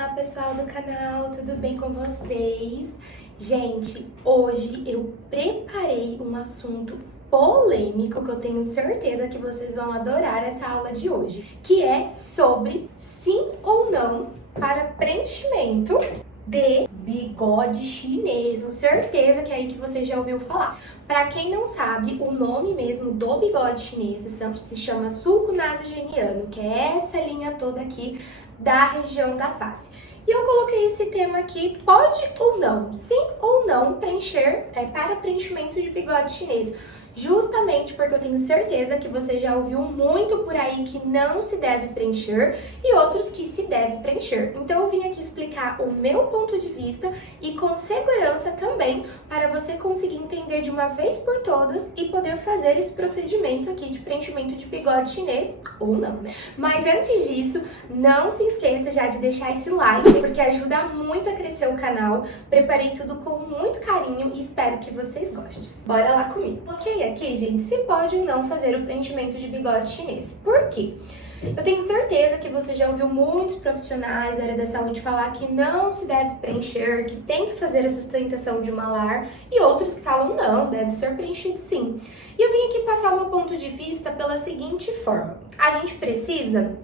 Olá, pessoal do canal, tudo bem com vocês? Gente, hoje eu preparei um assunto polêmico que eu tenho certeza que vocês vão adorar essa aula de hoje, que é sobre sim ou não para preenchimento de bigode chinês. Tenho certeza que é aí que você já ouviu falar. Para quem não sabe, o nome mesmo do bigode chinês se chama sulco nasogeniano, que é essa linha toda aqui da região da face. E eu coloquei esse tema aqui, pode ou não, sim ou não, preencher para preenchimento de bigode chinês. Justamente porque eu tenho certeza que você já ouviu muito por aí que não se deve preencher e outros que se deve preencher. Então eu vim aqui explicar o meu ponto de vista e com segurança também para você conseguir entender de uma vez por todas e poder fazer esse procedimento aqui de preenchimento de bigode chinês ou não. Mas antes disso, não se esqueça já de deixar esse like, porque ajuda muito a crescer o canal. Preparei tudo com muito carinho e espero que vocês gostem. Bora lá comigo. Ok, aqui, gente, se pode ou não fazer o preenchimento de bigode chinês. Por quê? Eu tenho certeza que você já ouviu muitos profissionais da área da saúde falar que não se deve preencher, que tem que fazer a sustentação de malar, e outros que falam não, deve ser preenchido sim. E eu vim aqui passar o meu ponto de vista pela seguinte forma. A gente precisa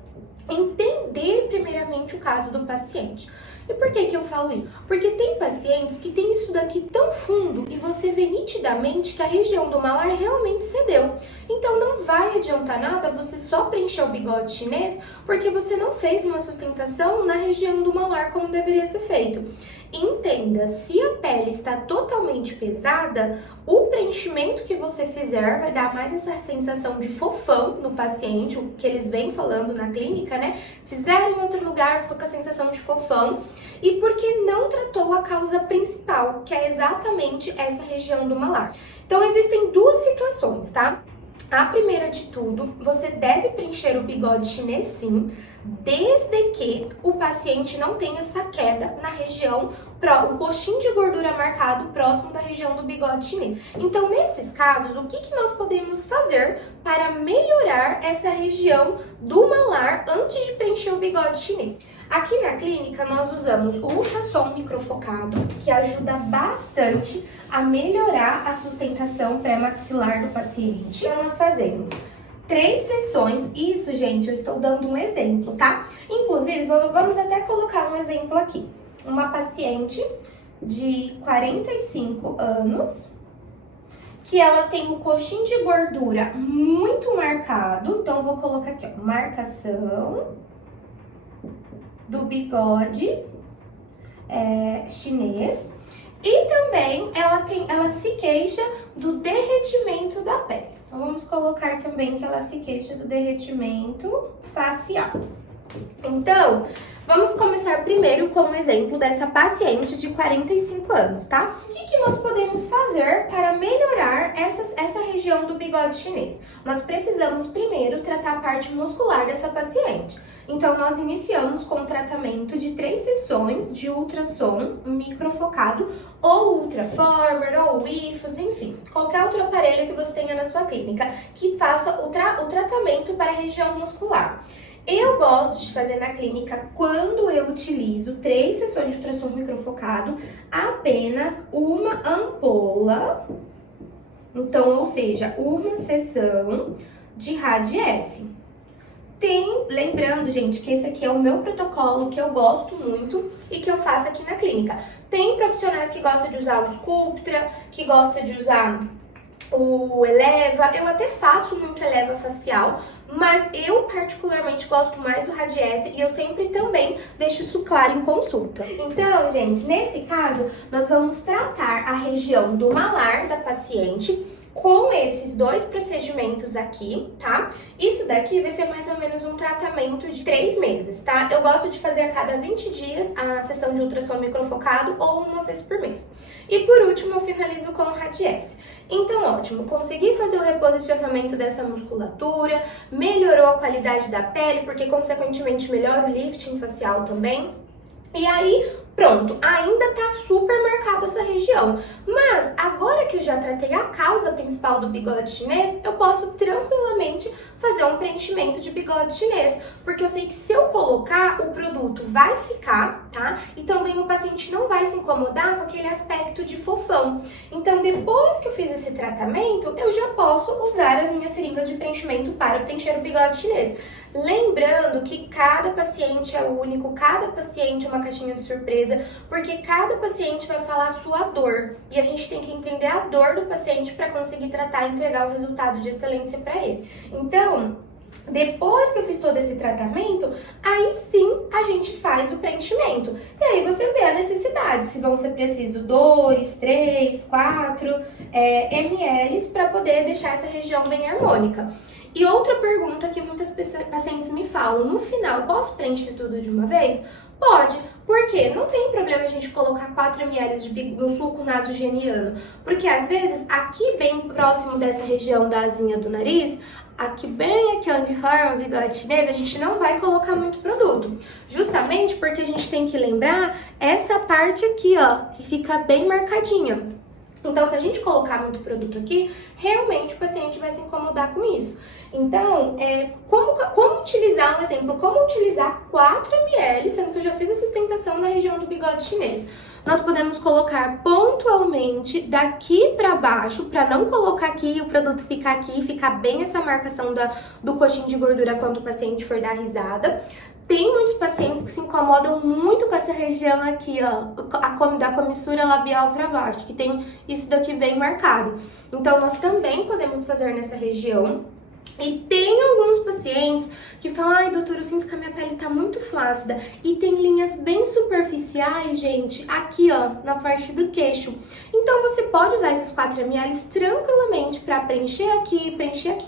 entender primeiramente o caso do paciente. E por que eu falo isso? Porque tem pacientes que têm isso daqui tão fundo e você vê nitidamente que a região do malar realmente cedeu. Então não vai adiantar nada você só preencher o bigode chinês porque você não fez uma sustentação na região do malar como deveria ser feito. Entenda, se a pele está totalmente pesada, o preenchimento que você fizer vai dar mais essa sensação de fofão no paciente, o que eles vêm falando na clínica, né? Fizeram em outro lugar, ficou com a sensação de fofão. E porque não tratou a causa principal, que é exatamente essa região do malar. Então existem duas situações, tá? A primeira de tudo, você deve preencher o bigode chinês sim, desde que o paciente não tenha essa queda na região, o coxinho de gordura marcado próximo da região do bigode chinês. Então, nesses casos, o que nós podemos fazer para melhorar essa região do malar antes de preencher o bigode chinês? Aqui na clínica, nós usamos o ultrassom microfocado, que ajuda bastante a melhorar a sustentação pré-maxilar do paciente. Então, nós fazemos 3 sessões. Isso, gente, eu estou dando um exemplo, tá? Inclusive, vamos até colocar um exemplo aqui. Uma paciente de 45 anos, que ela tem o coxinho de gordura muito marcado. Então, eu vou colocar aqui, ó, marcação do bigode chinês. E também ela se queixa do derretimento da pele. Então, vamos colocar também que ela se queixa do derretimento facial. Então, vamos começar primeiro com o exemplo dessa paciente de 45 anos, tá? O que nós podemos fazer para melhorar essa região do bigode chinês? Nós precisamos primeiro tratar a parte muscular dessa paciente. Então, nós iniciamos com o tratamento de 3 sessões de ultrassom microfocado, ou ultraformer, ou IFOS, enfim, qualquer outro aparelho que você tenha na sua clínica que faça o tratamento para a região muscular. Eu gosto de fazer na clínica, quando eu utilizo 3 sessões de ultrassom microfocado, apenas uma ampola, então, ou seja, uma sessão de Radiesse. Lembrando, gente, que esse aqui é o meu protocolo que eu gosto muito e que eu faço aqui na clínica. Tem profissionais que gostam de usar o Sculptra, que gostam de usar o Eleva. Eu até faço muito Eleva facial, mas eu particularmente gosto mais do Radiesse e eu sempre também deixo isso claro em consulta. Então, gente, nesse caso, nós vamos tratar a região do malar da paciente com esses 2 procedimentos aqui, tá? Isso daqui vai ser mais ou menos um tratamento de 3 meses, tá? Eu gosto de fazer a cada 20 dias a sessão de ultrassom microfocado ou uma vez por mês. E por último, eu finalizo com o Radiesse. Então, ótimo, consegui fazer o reposicionamento dessa musculatura, melhorou a qualidade da pele, porque consequentemente melhora o lifting facial também. E aí, pronto, ainda tá super marcado essa região. Mas agora que eu já tratei a causa principal do bigode chinês, eu posso tranquilamente fazer um preenchimento de bigode chinês, porque eu sei que se eu colocar, o produto vai ficar, tá? E também o paciente não vai se incomodar com aquele aspecto de fofão. Então, depois que eu fiz esse tratamento, eu já posso usar as minhas seringas de preenchimento para preencher o bigode chinês. Lembrando que cada paciente é único, cada paciente é uma caixinha de surpresa, porque cada paciente vai falar a sua dor. E a gente tem que entender a dor do paciente para conseguir tratar e entregar um resultado de excelência para ele. Então, depois que eu fiz todo esse tratamento, aí sim a gente faz o preenchimento. E aí você vê a necessidade, se vão ser preciso 2, 3, 4 ml para poder deixar essa região bem harmônica. E outra pergunta que muitas pacientes me falam, no final, posso preencher tudo de uma vez? Pode, porque não tem problema a gente colocar 4 ml no suco nasogeniano, porque às vezes aqui bem próximo dessa região da asinha do nariz, aqui bem aqui onde forma o bigode chinês, a gente não vai colocar muito produto, justamente porque a gente tem que lembrar essa parte aqui, ó, que fica bem marcadinha. Então, se a gente colocar muito produto aqui, realmente o paciente vai se incomodar com isso. Então, como utilizar um exemplo? Como utilizar 4 ml, sendo que eu já fiz a sustentação na região do bigode chinês. Nós podemos colocar pontualmente daqui para baixo, para não colocar aqui e o produto ficar aqui, ficar bem essa marcação do coxinho de gordura quando o paciente for dar risada. Tem muitos pacientes que se incomodam muito com essa região aqui, ó, da comissura labial para baixo, que tem isso daqui bem marcado. Então, nós também podemos fazer nessa região. E tem alguns pacientes que falam, ai doutor, eu sinto que a minha pele tá muito flácida. E tem linhas bem superficiais, gente, aqui ó, na parte do queixo. Então você pode usar esses 4 ml tranquilamente para preencher aqui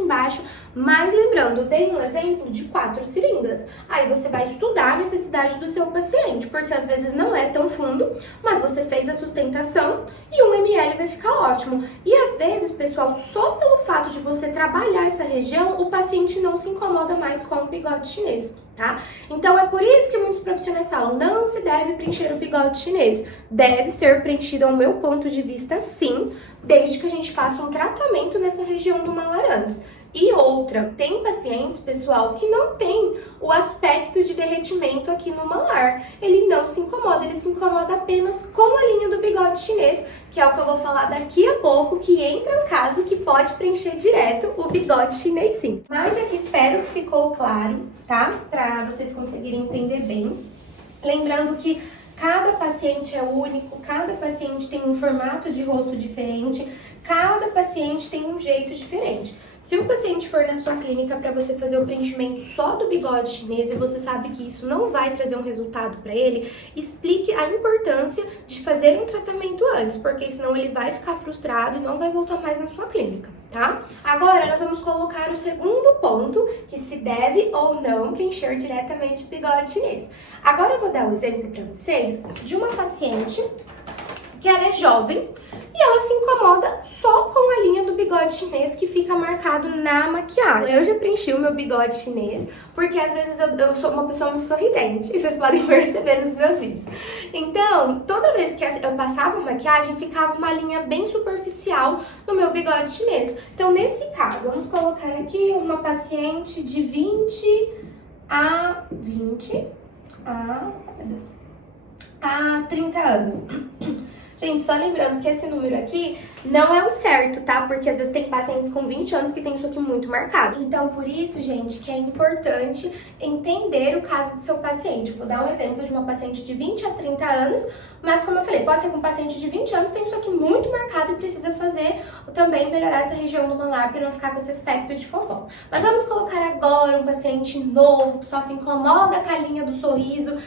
embaixo. Mas lembrando, eu dei um exemplo de 4 seringas. Aí você vai estudar a necessidade do seu paciente, porque às vezes não é tão fundo, mas você fez a sustentação e 1 ml vai ficar ótimo. E às vezes, pessoal, só pelo fato de você trabalhar essa região, o paciente não se incomoda mais com o bigode chinês, tá? Então é por isso que muitos profissionais falam, não se deve preencher o bigode chinês. Deve ser preenchido ao meu ponto de vista, sim, desde que a gente faça um tratamento nessa região do malar antes. E outra, tem pacientes, pessoal, que não tem o aspecto de derretimento aqui no malar. Ele não se incomoda, ele se incomoda apenas com a linha do bigode chinês, que é o que eu vou falar daqui a pouco, que entra no caso que pode preencher direto o bigode chinês sim. Mas aqui espero que ficou claro, tá? Pra vocês conseguirem entender bem. Lembrando que cada paciente é único, cada paciente tem um formato de rosto diferente, cada paciente tem um jeito diferente. Se o paciente for na sua clínica para você fazer o preenchimento só do bigode chinês e você sabe que isso não vai trazer um resultado para ele, explique a importância de fazer um tratamento antes, porque senão ele vai ficar frustrado e não vai voltar mais na sua clínica, tá? Agora, nós vamos colocar o segundo ponto, que se deve ou não preencher diretamente o bigode chinês. Agora eu vou dar um exemplo para vocês de uma paciente que ela é jovem, e ela se incomoda só com a linha do bigode chinês que fica marcado na maquiagem. Eu já preenchi o meu bigode chinês, porque às vezes eu sou uma pessoa muito sorridente, e vocês podem perceber nos meus vídeos. Então, toda vez que eu passava maquiagem, ficava uma linha bem superficial no meu bigode chinês. Então, nesse caso, vamos colocar aqui uma paciente de 20 a 30 anos. Gente, só lembrando que esse número aqui não é o certo, tá? Porque às vezes tem pacientes com 20 anos que tem isso aqui muito marcado. Então, por isso, gente, que é importante entender o caso do seu paciente. Vou dar um exemplo de uma paciente de 20 a 30 anos, mas como eu falei, pode ser que um paciente de 20 anos tem isso aqui muito marcado e precisa fazer também melhorar essa região do malar para não ficar com esse aspecto de fofão. Mas vamos colocar agora um paciente novo, que só se incomoda com a linha do sorriso,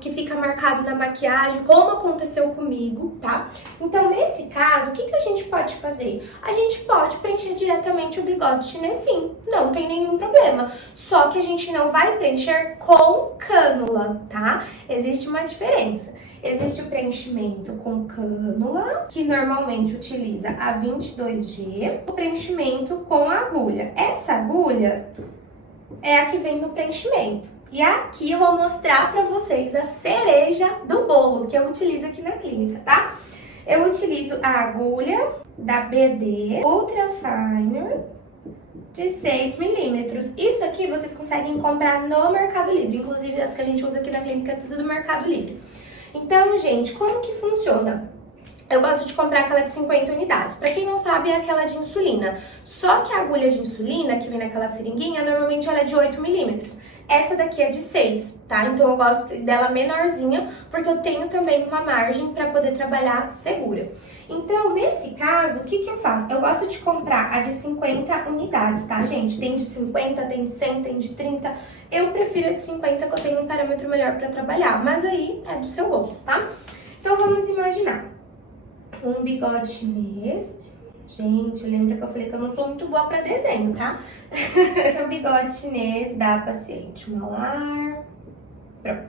que fica marcado na maquiagem, como aconteceu comigo, tá? Então, nesse caso, o que a gente pode fazer? A gente pode preencher diretamente o bigode chinês, sim, não tem nenhum problema. Só que a gente não vai preencher com cânula, tá? Existe uma diferença. Existe o preenchimento com cânula, que normalmente utiliza a 22G, o preenchimento com agulha. Essa agulha é a que vem no preenchimento. E aqui eu vou mostrar pra vocês a cereja do bolo que eu utilizo aqui na clínica, tá? Eu utilizo a agulha da BD Ultra Finer de 6 milímetros. Isso aqui vocês conseguem comprar no Mercado Livre, inclusive as que a gente usa aqui na clínica é tudo do Mercado Livre. Então, gente, como que funciona? Eu gosto de comprar aquela de 50 unidades. Pra quem não sabe, é aquela de insulina. Só que a agulha de insulina, que vem naquela seringuinha, normalmente ela é de 8 milímetros. Essa daqui é de 6, tá? Então eu gosto dela menorzinha, porque eu tenho também uma margem pra poder trabalhar segura. Então, nesse caso, o que que eu faço? Eu gosto de comprar a de 50 unidades, tá, gente? Tem de 50, tem de 100, tem de 30. Eu prefiro a de 50, que eu tenho um parâmetro melhor pra trabalhar. Mas aí é do seu gosto, tá? Então vamos imaginar um bigode chinês. Gente, lembra que eu falei que eu não sou muito boa pra desenho, tá? O bigode chinês da paciente. Molar. Pronto.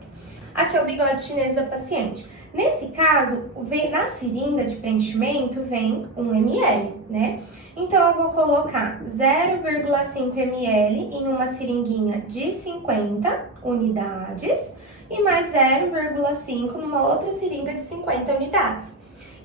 Aqui é o bigode chinês da paciente. Nesse caso, na seringa de preenchimento vem 1 ml, né? Então, eu vou colocar 0,5 ml em uma seringuinha de 50 unidades e mais 0,5 numa outra seringa de 50 unidades.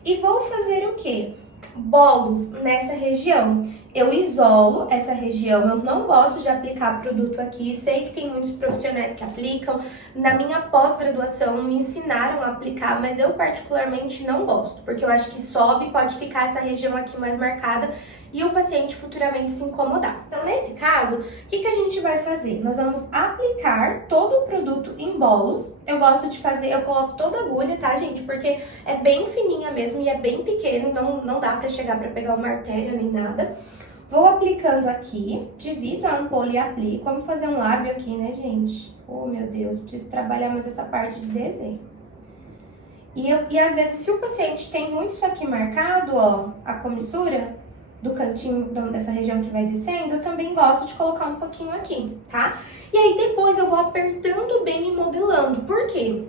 E vou fazer o quê? Bolos nessa região. Eu isolo essa região, eu não gosto de aplicar produto aqui, sei que tem muitos profissionais que aplicam, na minha pós-graduação me ensinaram a aplicar, mas eu particularmente não gosto, porque eu acho que sobe, pode ficar essa região aqui mais marcada e o paciente futuramente se incomodar. Então, nesse caso, o que que a gente vai fazer? Nós vamos aplicar todo o produto em bolos. Eu gosto de fazer, eu coloco toda a agulha, tá, gente? Porque é bem fininha mesmo e é bem pequeno, não dá pra chegar pra pegar uma artéria nem nada. Vou aplicando aqui, divido a ampola e aplico. Vamos fazer um lábio aqui, né, gente? Oh, meu Deus, preciso trabalhar mais essa parte de desenho. E às vezes, se o paciente tem muito isso aqui marcado, ó, a comissura do cantinho dessa região que vai descendo, eu também gosto de colocar um pouquinho aqui, tá? E aí depois eu vou apertando bem e modelando. Por quê?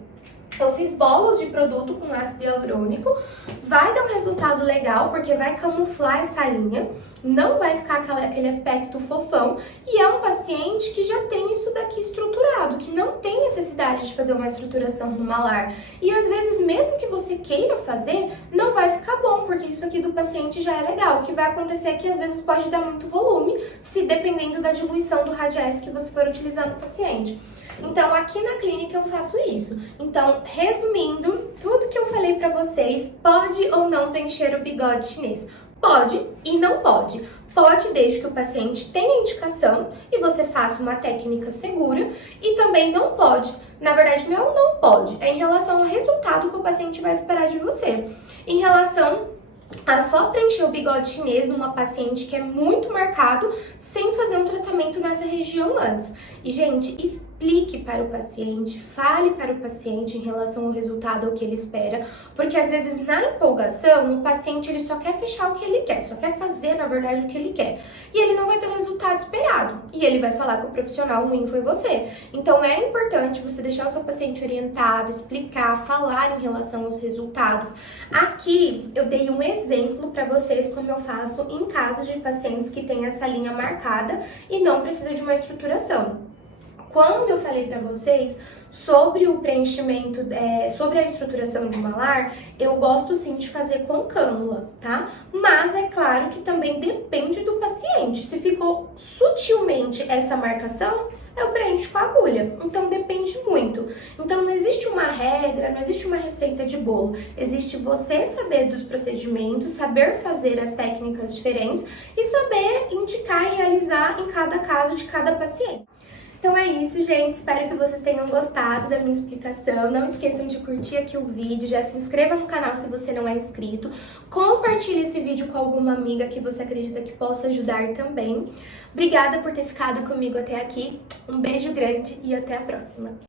Eu fiz bolos de produto com ácido hialurônico, vai dar um resultado legal, porque vai camuflar essa linha, não vai ficar aquele aspecto fofão, e é um paciente que já tem isso daqui estruturado, que não tem necessidade de fazer uma estruturação no malar. E às vezes, mesmo que você queira fazer, não vai ficar bom, porque isso aqui do paciente já é legal. O que vai acontecer é que às vezes pode dar muito volume, se dependendo da diluição do Radiesse que você for utilizar no paciente. Então, aqui na clínica eu faço isso. Então, resumindo, tudo que eu falei pra vocês, pode ou não preencher o bigode chinês? Pode e não pode. Pode desde que o paciente tenha indicação e você faça uma técnica segura, e também não pode. Na verdade, não pode, é em relação ao resultado que o paciente vai esperar de você. Em relação a só preencher o bigode chinês numa paciente que é muito marcado, sem fazer um tratamento nessa região antes. E, gente, explique para o paciente, fale para o paciente em relação ao resultado, ao que ele espera, porque às vezes na empolgação, o paciente ele só quer fechar o que ele quer, só quer fazer, na verdade, o que ele quer. E ele não vai ter o resultado esperado, e ele vai falar que o profissional ruim foi você. Então é importante você deixar o seu paciente orientado, explicar, falar em relação aos resultados. Aqui eu dei um exemplo para vocês como eu faço em casos de pacientes que têm essa linha marcada e não precisa de uma estruturação. Quando eu falei para vocês sobre o preenchimento, sobre a estruturação de malar, eu gosto sim de fazer com cânula, tá? Mas é claro que também depende do paciente. Se ficou sutilmente essa marcação, eu preencho com a agulha. Então depende muito. Então não existe uma regra, não existe uma receita de bolo. Existe você saber dos procedimentos, saber fazer as técnicas diferentes e saber indicar e realizar em cada caso de cada paciente. Então é isso, gente. Espero que vocês tenham gostado da minha explicação. Não esqueçam de curtir aqui o vídeo, já se inscreva no canal se você não é inscrito. Compartilhe esse vídeo com alguma amiga que você acredita que possa ajudar também. Obrigada por ter ficado comigo até aqui. Um beijo grande e até a próxima.